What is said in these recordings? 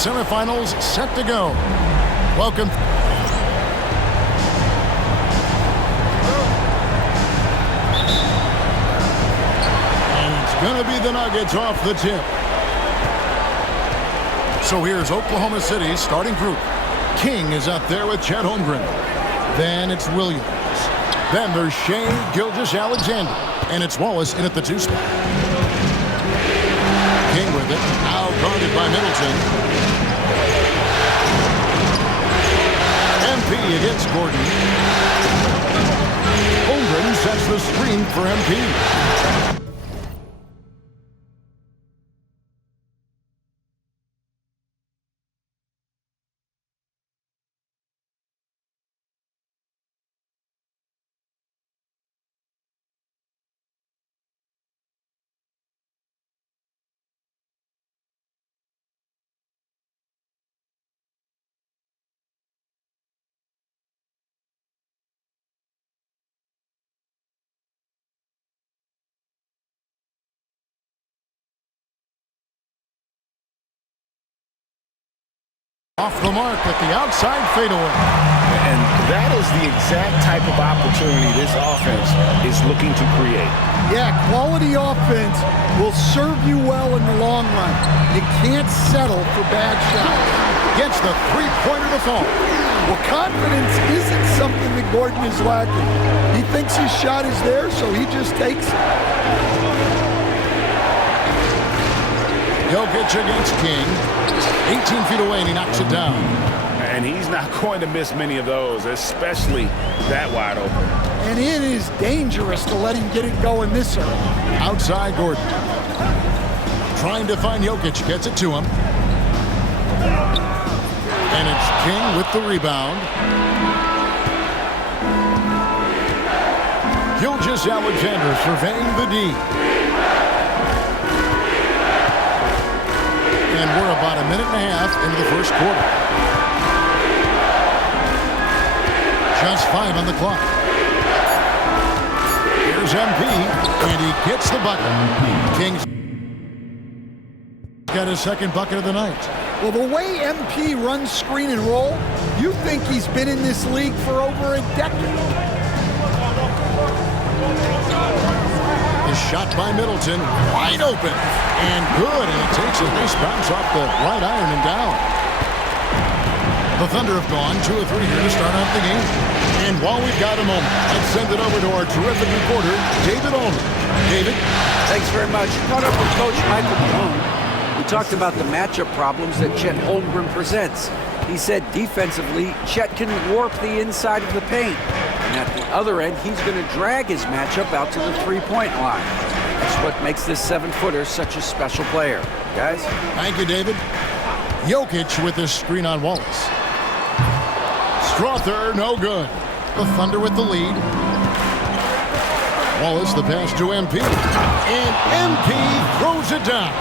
semifinals set to go. Welcome. And it's going to be the Nuggets off the tip. So here's Oklahoma City's starting group. King is up there with Chet Holmgren. Then it's Williams. Then there's Shea Gilgeous-Alexander. And it's Wallace in at the 2 spot. King with it. Now guarded by Middleton. MP against Gordon. Holmgren sets the screen for MP. Off the mark at the outside fadeaway. And that is the exact type of opportunity this offense is looking to create. Yeah, quality offense will serve you well in the long run. You can't settle for bad shots. Gets the three-pointer to fall. Well, confidence isn't something that Gordon is lacking. He thinks his shot is there, so he just takes it. Jokic against King. 18 feet away, and he knocks it down. And he's not going to miss many of those, especially that wide open. And it is dangerous to let him get it going this early. Outside Gordon. Trying to find Jokic. Gets it to him. And it's King with the rebound. Gilgeous-Alexander surveying the D. And we're about a minute and a half into the first quarter. Just 5 on the clock. Here's MP, and he gets the bucket. Kings got his second bucket of the night. Well, the way MP runs screen and roll, you think he's been in this league for over a decade. The shot by Middleton, wide open, and good, and it takes a nice bounce off the right iron and down. The Thunder have gone 2 of 3 here to start out the game. And while we've got a moment, let's send it over to our terrific reporter, David Ullman. David? Thanks very much. Caught up with Coach Michael Malone. We talked about the matchup problems that Chet Holmgren presents. He said defensively, Chet can warp the inside of the paint. And at the other end, he's going to drag his matchup out to the three-point line. That's what makes this 7-footer such a special player. Guys? Thank you, David. Jokic with this screen on Wallace. Strother, no good. The Thunder with the lead. Wallace, the pass to MP. And MP throws it down.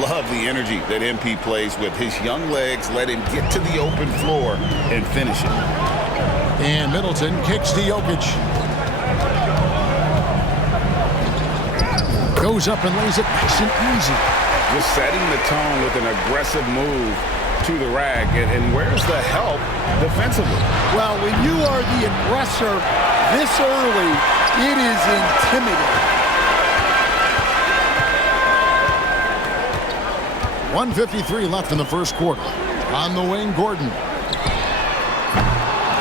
Love the energy that MP plays with. His young legs let him get to the open floor and finish it. And Middleton kicks to Jokic. Goes up and lays it nice and easy. Just setting the tone with an aggressive move to the rack. And where's the help defensively? Well, when you are the aggressor this early, it is intimidating. 1:53 left in the first quarter. On the wing, Gordon.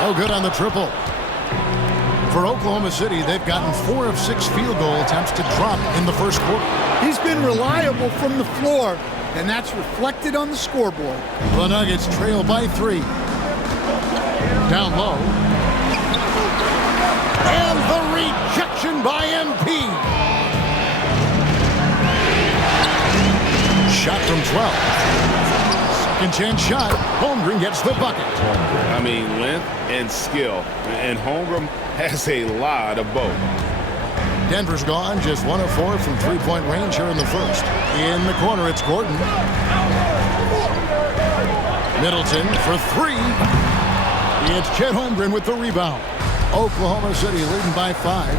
Oh, good on the triple. For Oklahoma City, they've gotten 4 of 6 field goal attempts to drop in the first quarter. He's been reliable from the floor, and that's reflected on the scoreboard. The Nuggets trail by 3. Down low. And the rejection by MP. Shot from 12. Second chance shot. Holmgren gets the bucket. I mean, length and skill. And Holmgren has a lot of both. Denver's gone just 1 of 4 from three-point range here in the first. In the corner, it's Gordon. Middleton for 3. It's Chet Holmgren with the rebound. Oklahoma City leading by 5.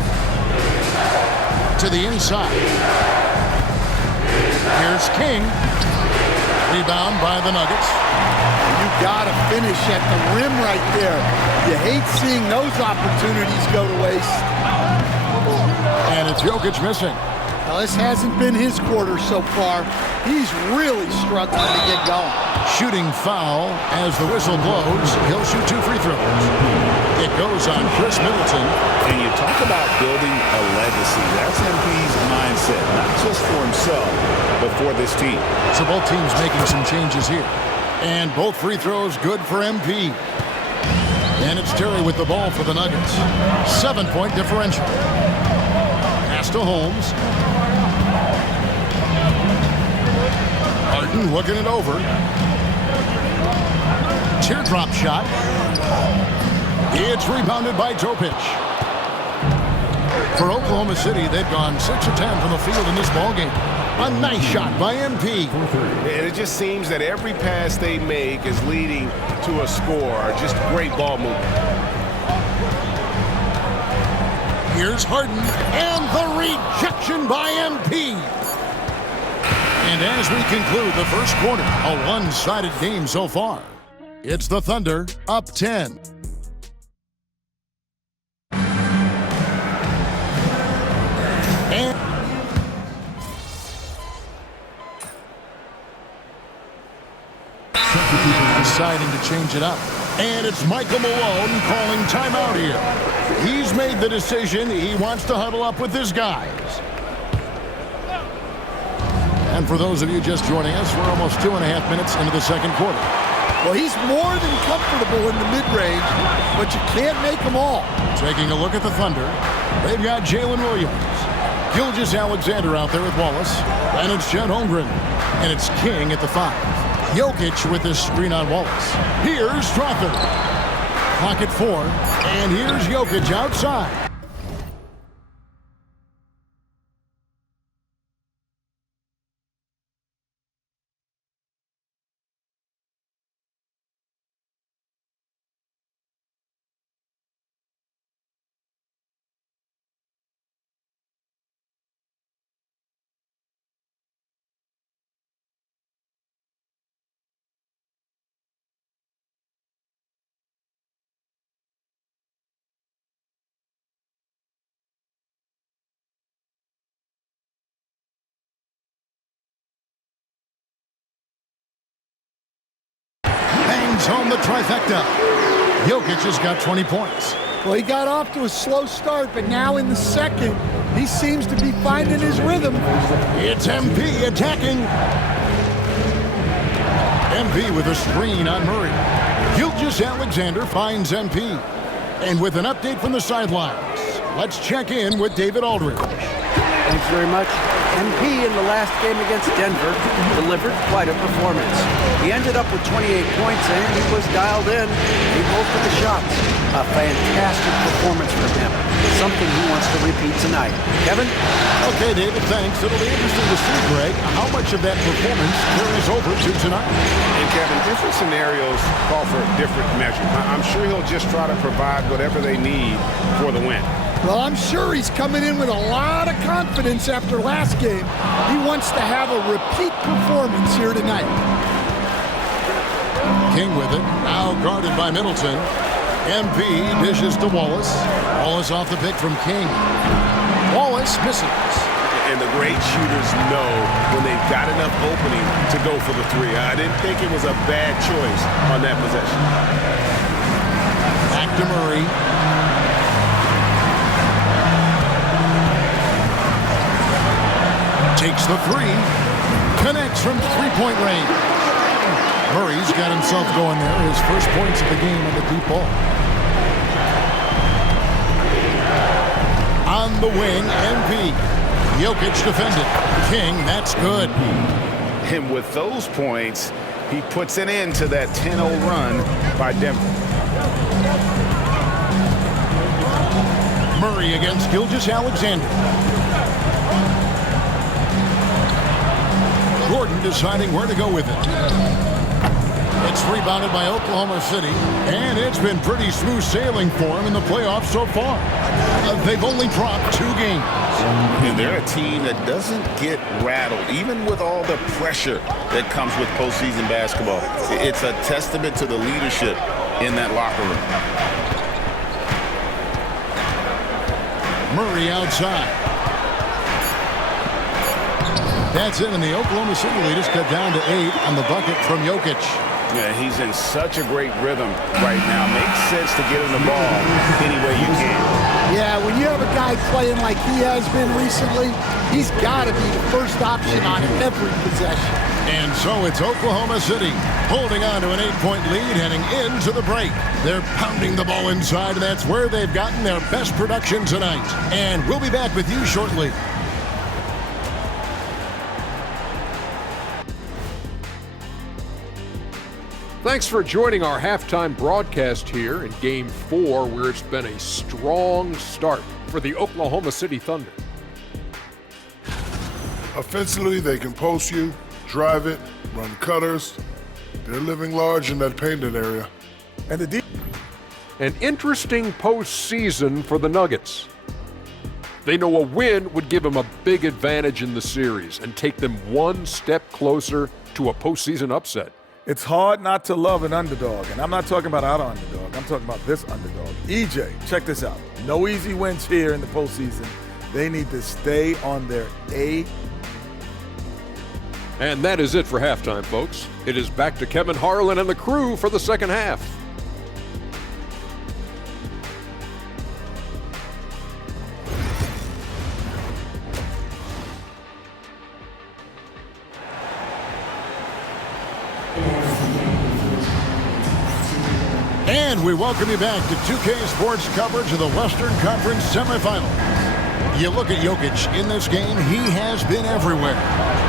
To the inside. Here's King. Rebound by the Nuggets. You got to finish at the rim right there. You hate seeing those opportunities go to waste. And it's Jokic missing. Now, this hasn't been his quarter so far. He's really struggling to get going. Shooting foul as the whistle blows. He'll shoot 2 free throws. It goes on Chris Middleton. And you talk about building a legacy. That's MP's mindset, not just for himself, but for this team. So both teams making some changes here. And both free throws good for MP. And it's Terry with the ball for the Nuggets. 7-point differential. Pass to Holmes. Harden looking it over. Teardrop shot. It's rebounded by Topic. For Oklahoma City, they've gone 6 of 10 from the field in this ballgame. A nice shot by MP. And it just seems that every pass they make is leading to a score. Just great ball movement. Here's Harden, and the rejection by MP. And as we conclude the first quarter, a one-sided game so far. It's the Thunder up 10. And deciding to change it up. And it's Michael Malone calling timeout here. He's made the decision. He wants to huddle up with his guys. And for those of you just joining us, we're almost 2.5 minutes into the second quarter. Well, he's more than comfortable in the mid-range, but you can't make them all. Taking a look at the Thunder, they've got Jalen Williams. Gilgeous-Alexander out there with Wallace. And it's Chet Holmgren. And it's King at the 5. Jokic with this screen on Wallace. Here's Strawther. Clock at 4. And here's Jokic outside. Home the trifecta. Jokic has got 20 points. Well, he got off to a slow start, but now in the second, he seems to be finding his rhythm. It's MP attacking. MP with a screen on Murray. Gilgeous-Alexander finds MP. And with an update from the sidelines, let's check in with David Aldridge. Thanks very much. MP in the last game against Denver delivered quite a performance. He ended up with 28 points and he was dialed in. He most of the shots. A fantastic performance from him. Something he wants to repeat tonight. Kevin? Okay, David, thanks. It'll be interesting to see, Greg, how much of that performance carries over to tonight. And Kevin, different scenarios call for different measures. I'm sure he'll just try to provide whatever they need for the win. Well, I'm sure he's coming in with a lot of confidence after last game. He wants to have a repeat performance here tonight. King with it, now guarded by Middleton. MP dishes to Wallace. Wallace off the pick from King. Wallace misses. And the great shooters know when they've got enough opening to go for the three. I didn't think it was a bad choice on that possession. Back to Murray. Takes the three. Connects from three-point range. Murray's got himself going there. His first points of the game on the deep ball. On the wing, MP. Jokic defended. King, that's good. And with those points, he puts an end to that 10-0 run by Denver. Murray against Gilgeous-Alexander. Gordon deciding where to go with it. It's rebounded by Oklahoma City, and it's been pretty smooth sailing for them in the playoffs so far. They've only dropped 2 games. And they're a team that doesn't get rattled, even with all the pressure that comes with postseason basketball. It's a testament to the leadership in that locker room. Murray outside. That's it, and the Oklahoma City leaders cut down to 8 on the bucket from Jokic. Yeah, he's in such a great rhythm right now. Makes sense to get him the ball any way you can. Yeah, when you have a guy playing like he has been recently, he's got to be the first option on every possession. And so it's Oklahoma City holding on to an 8-point lead heading into the break. They're pounding the ball inside, and that's where they've gotten their best production tonight. And we'll be back with you shortly. Thanks for joining our halftime broadcast here in Game 4, where it's been a strong start for the Oklahoma City Thunder. Offensively, they can post you, drive it, run cutters. They're living large in that painted area. And the An interesting postseason for the Nuggets. They know a win would give them a big advantage in the series and take them one step closer to a postseason upset. It's hard not to love an underdog, and I'm not talking about our underdog. I'm talking about this underdog. EJ, check this out. No easy wins here in the postseason. They need to stay on their A. And that is it for halftime, folks. It is back to Kevin Harlan and the crew for the second half. And we welcome you back to 2K Sports coverage of the Western Conference semifinals. You look at Jokic in this game, he has been everywhere.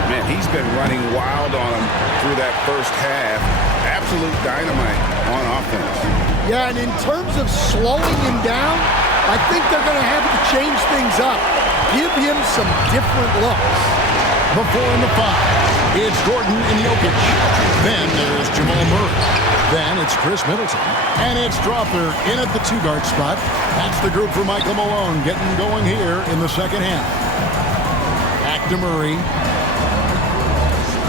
Man, he's been running wild on him through that first half. Absolute dynamite on offense. Yeah, and in terms of slowing him down, I think they're going to have to change things up. Give him some different looks. Before in the 5, it's Gordon and Jokic. Then there's Jamal Murray. Then it's Chris Middleton. And it's Dropper in at the 2-guard spot. That's the group for Michael Malone getting going here in the second half. Back to Murray.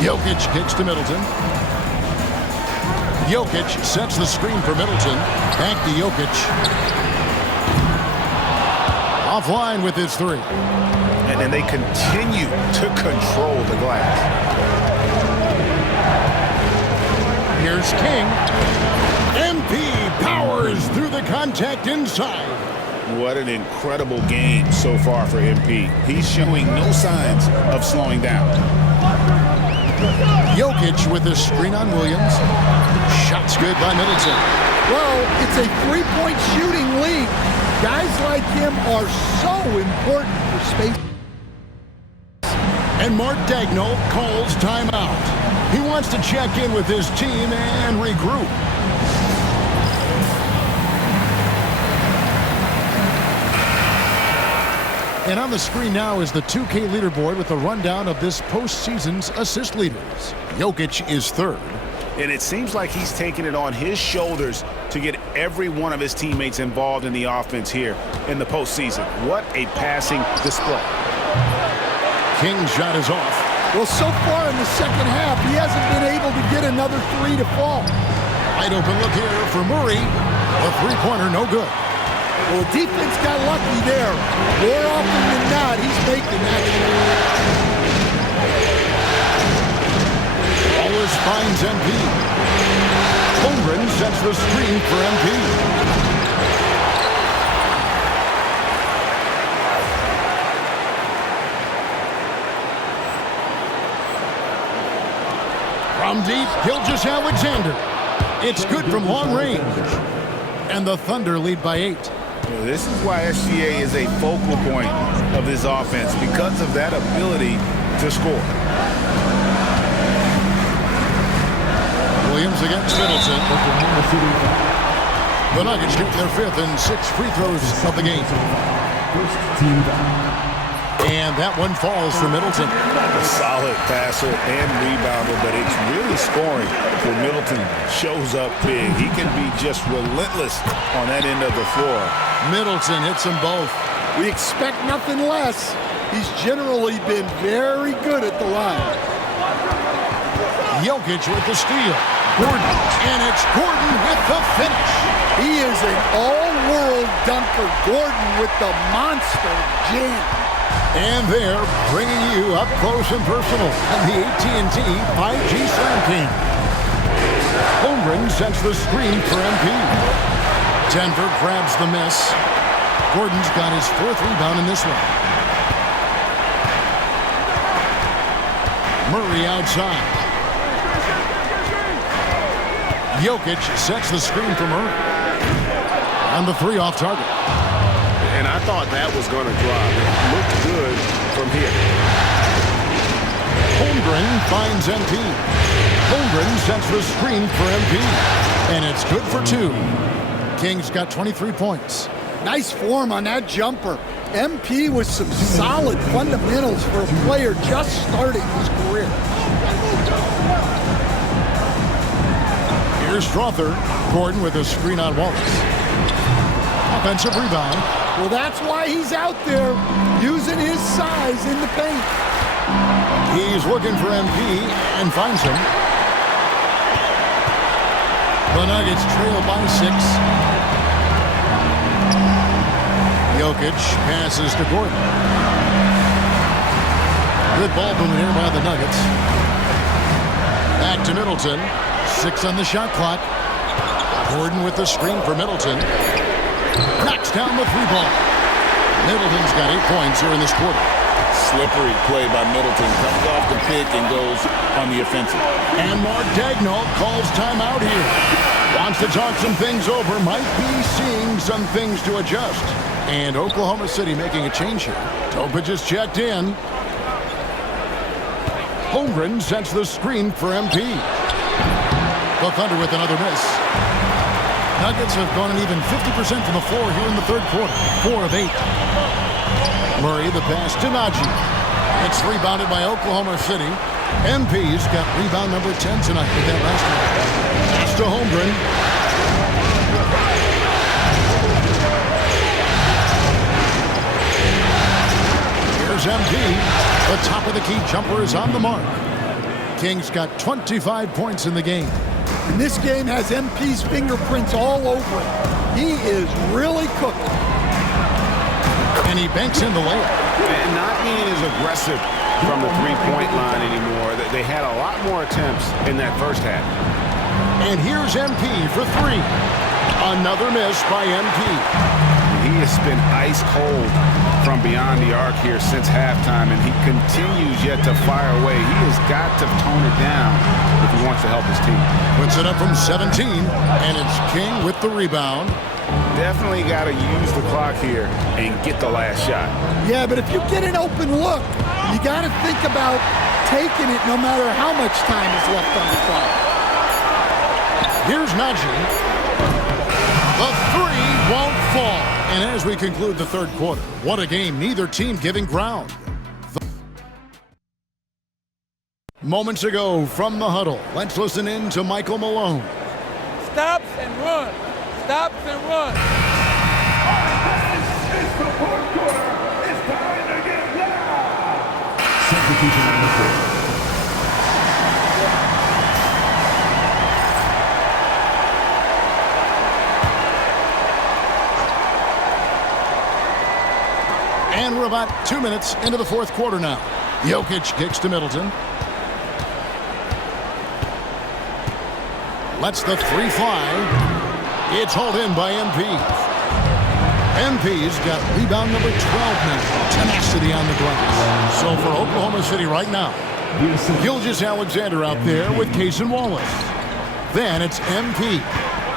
Jokic kicks to Middleton. Jokic sets the screen for Middleton. Back to Jokic. Offline with his 3. And then they continue to control the glass. Here's King. MP powers through the contact inside. What an incredible game so far for MP. He's showing no signs of slowing down. Jokic with the screen on Williams. Shots good by Middleton. Well, it's a 3-point shooting league. Guys like him are so important for space. And Mark Daigneault calls timeout. He wants to check in with his team and regroup. And on the screen now is the 2K leaderboard with a rundown of this postseason's assist leaders. Jokic is 3rd. And it seems like he's taking it on his shoulders to get every one of his teammates involved in the offense here in the postseason. What a passing display. King's shot is off. Well, so far in the second half, he hasn't been able to get another 3 to fall. Wide open look here for Murray. A 3-pointer, no good. Well, the defense got lucky there. More often than not, he's making that shot. Wallace finds MP. Holmgren sets the screen for MP. From deep, Gilgeous-Alexander. It's good from long range. And the Thunder lead by 8. This is why SGA is a focal point of this offense, because of that ability to score. Williams against Middleton. The Nuggets shoot their 5th and 6th free throws of the game. And that one falls for Middleton. A solid passer and rebounder, but it's really scoring when Middleton shows up big. He can be just relentless on that end of the floor. Middleton hits them both. We expect nothing less. He's generally been very good at the line. Jokic with the steal. Gordon. And it's Gordon with the finish. He is an all-world dunker. Gordon with the monster jam. And they're bringing you up close and personal on the AT&T 5G Slam King. Holmgren sends the screen for MP. Denver grabs the miss. Gordon's got his 4th rebound in this one. Murray outside. Jokic sets the screen for Murray. And the 3 off target. And I thought that was going to drop. It looked good from here. Holmgren finds MP. Holmgren sets the screen for MP. And it's good for 2. Kings got 23 points. Nice form on that jumper. MP with some solid fundamentals for a player just starting his career. Here's Strother. Gordon with a screen on Wallace. Offensive rebound. Well, that's why he's out there using his size in the paint. He's looking for MP and finds him. The Nuggets trail by 6. Jokic passes to Gordon. Good ball movement here by the Nuggets. Back to Middleton. 6 on the shot clock. Gordon with the screen for Middleton. Knocks down the 3-ball. Middleton's got 8 points here in this quarter. Slippery play by Middleton. Comes off the pick and goes on the offensive. And Mark Daigneault calls timeout here. Wants to talk some things over. Might be seeing some things to adjust. And Oklahoma City making a change here. Topic is checked in. Holmgren sets the screen for MP. The Thunder with another miss. Nuggets have gone an even 50% from the floor here in the 3rd quarter. 4 of 8. Murray the pass to Najee. It's rebounded by Oklahoma City. MP's got rebound number 10 tonight with that last one. Pass to Holmgren. Here's MP. The top of the key jumper is on the mark. Kings got 25 points in the game. And this game has MP's fingerprints all over it. He is really cooking. And he banks in the layup. And not being as aggressive from the 3-point line anymore. They had a lot more attempts in that first half. And here's MP for 3. Another miss by MP. He has been ice cold from beyond the arc here since halftime, and he continues yet to fire away. He has got to tone it down if he wants to help his team. Puts it up from 17, and it's King with the rebound. Definitely got to use the clock here and get the last shot. Yeah, but if you get an open look, you got to think about taking it no matter how much time is left on the clock. Here's Najee. The 3 won't fall. And as we conclude the 3rd quarter, what a game. Neither team giving ground. Moments ago from the huddle, let's listen in to Michael Malone. Stops and run. Stops and run. It's the 4th quarter. It's time to get loud. Substitution on the court. And we're about 2 minutes into the 4th quarter now. Jokic kicks to Middleton. Lets the 3 fly. It's hauled in by MP. MP's got rebound number 12 now. Tenacity on the glass. So for Oklahoma City right now, Gilgeous-Alexander out there with Cason Wallace. Then it's MP.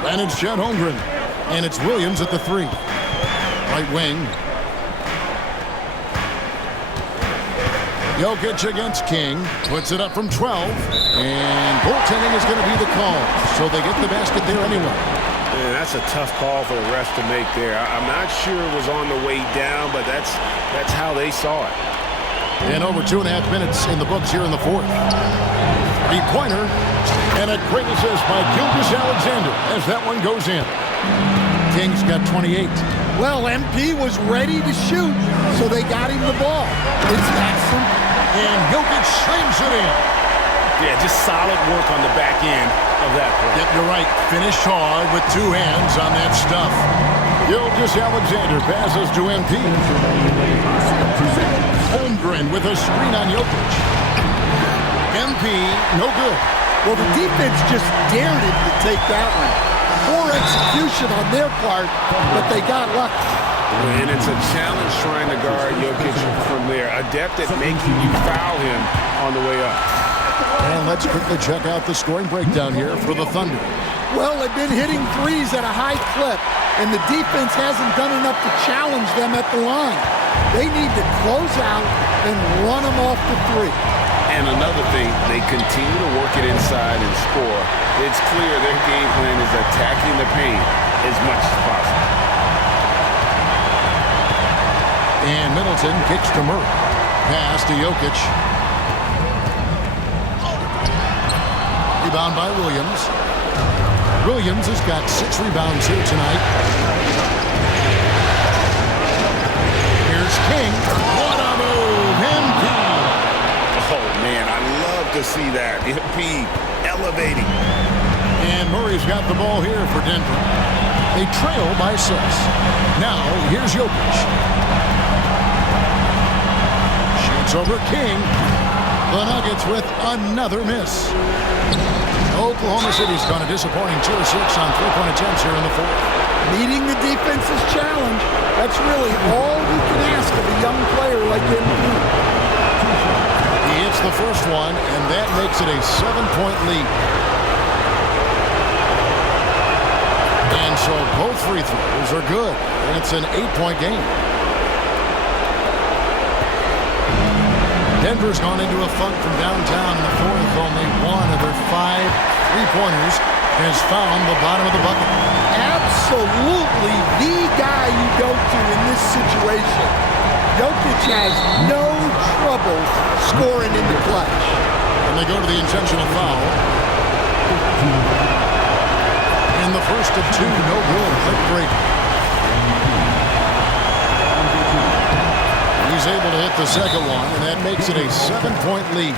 Then it's Chet Holmgren. And it's Williams at the 3. Right wing. Jokic against King, puts it up from 12, and goaltending is going to be the call, so they get the basket there anyway. Man, that's a tough call for the refs to make there. I'm not sure it was on the way down, but that's how they saw it. And over 2.5 minutes in the books here in the fourth. Three-pointer, and a great assist by Gilgeous Alexander as that one goes in. Kings got 28. Well, MP was ready to shoot, so they got him the ball. It's that simple. And Jokic slings it in. Yeah, just solid work on the back end of that play. Yep, you're right. Finished hard with 2 hands on that stuff. Gilgeous Alexander passes to MP. Holmgren with a screen on Jokic. MP, no good. Well, the defense just dared him to take that one. Poor execution on their part, but they got lucky. And it's a challenge trying to guard Jokic from there. Adept at making you foul him on the way up. And let's quickly check out the scoring breakdown here for the Thunder. Well, they've been hitting threes at a high clip, and the defense hasn't done enough to challenge them at the line. They need to close out and run them off the three. And another thing, they continue to work it inside and score. It's clear their game plan is attacking the paint as much as possible. And Middleton kicks to Murray. Pass to Jokic. Rebound by Williams. Williams has got 6 rebounds here tonight. Here's King. What a move. MP. Oh, man, I love to see that. MP elevating. And Murray's got the ball here for Denver. They trail by 6. Now, here's Jokic. Shoots over King. The Nuggets with another miss. Oklahoma City's gone a disappointing 2 of 6 on 3-point attempts here in the fourth. Meeting the defense's challenge, that's really all you can ask of a young player like MP. He hits the first one, and that makes it a 7-point lead. And so both free throws are good, and it's an 8-point game. Denver's gone into a funk from downtown in the fourth. Only one of their 5 3-pointers has found the bottom of the bucket. Absolutely the guy you go to in this situation. Jokic has no trouble scoring in the clutch. And they go to the intentional foul. And the first of 2, no good. Quick break. He's able to hit the second one, and that makes it a 7-point lead.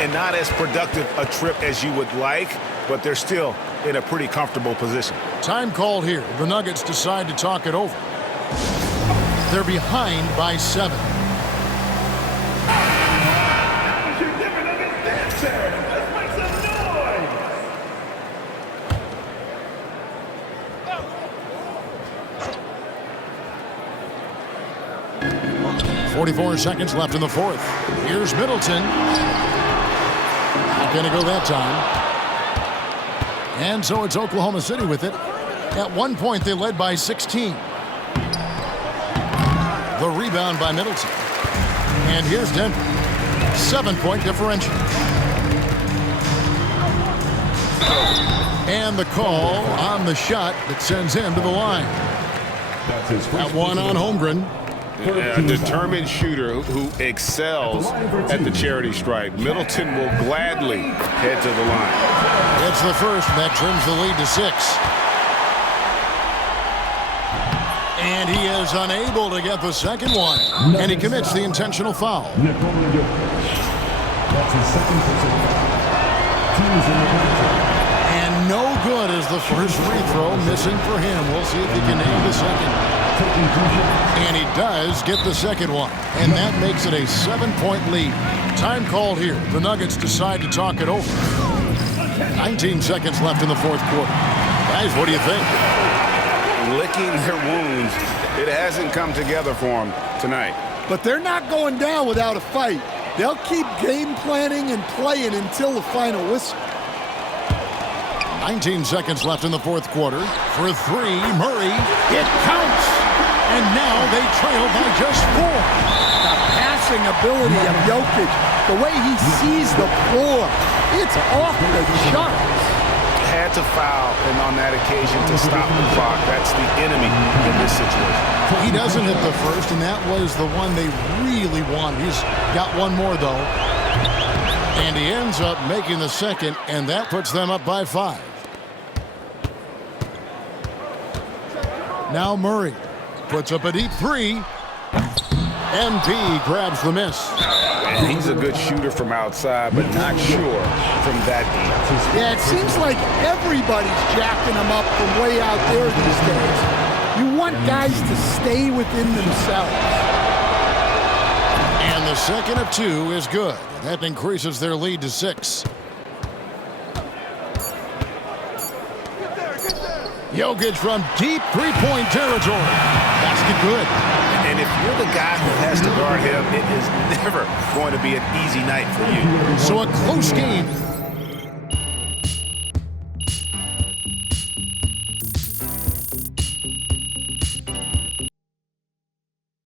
And not as productive a trip as you would like, but they're still in a pretty comfortable position. Time called here. The Nuggets decide to talk it over. They're behind by 7. How's your Denver Nuggets dancer? Let's make some noise! 44 seconds left in the fourth. Here's Middleton. Not going to go that time. And so it's Oklahoma City with it. At one point, they led by 16. The rebound by Middleton. And here's Denver. 7-point differential. And the call on the shot that sends him to the line. That one on Holmgren. A determined shooter who excels at the charity stripe. Middleton will gladly head to the line. It's the first, and that trims the lead to 6. And he is unable to get the second one. And he commits the intentional foul. That's his second personal foul. Teams in the And no good is the first free throw missing for him. We'll see if he can nail the second. And he does get the second one. And that makes it a 7-point lead. Time called here. The Nuggets decide to talk it over. 19 seconds left in the fourth quarter. Guys, what do you think? Licking their wounds. It hasn't come together for them tonight. But they're not going down without a fight. They'll keep game planning and playing until the final whistle. 19 seconds left in the fourth quarter. For 3, Murray. It counts. And now they trail by just 4. The passing ability of Jokic, the way he sees the floor, it's off the charts. Has had to foul and on that occasion to stop the clock. That's the enemy in this situation. He doesn't hit the first, and that was the one they really wanted. He's got one more, though. And he ends up making the second, and that puts them up by 5. Now Murray puts up a deep 3. MP grabs the miss. And he's a good shooter from outside, but not sure from that deep. Yeah, it seems like everybody's jacking them up from way out there these days. You want guys to stay within themselves. And the second of 2 is good. That increases their lead to 6. Jokic from deep three-point territory. Basket good. And if you're the guy who has to guard him, it is never going to be an easy night for you. So a close game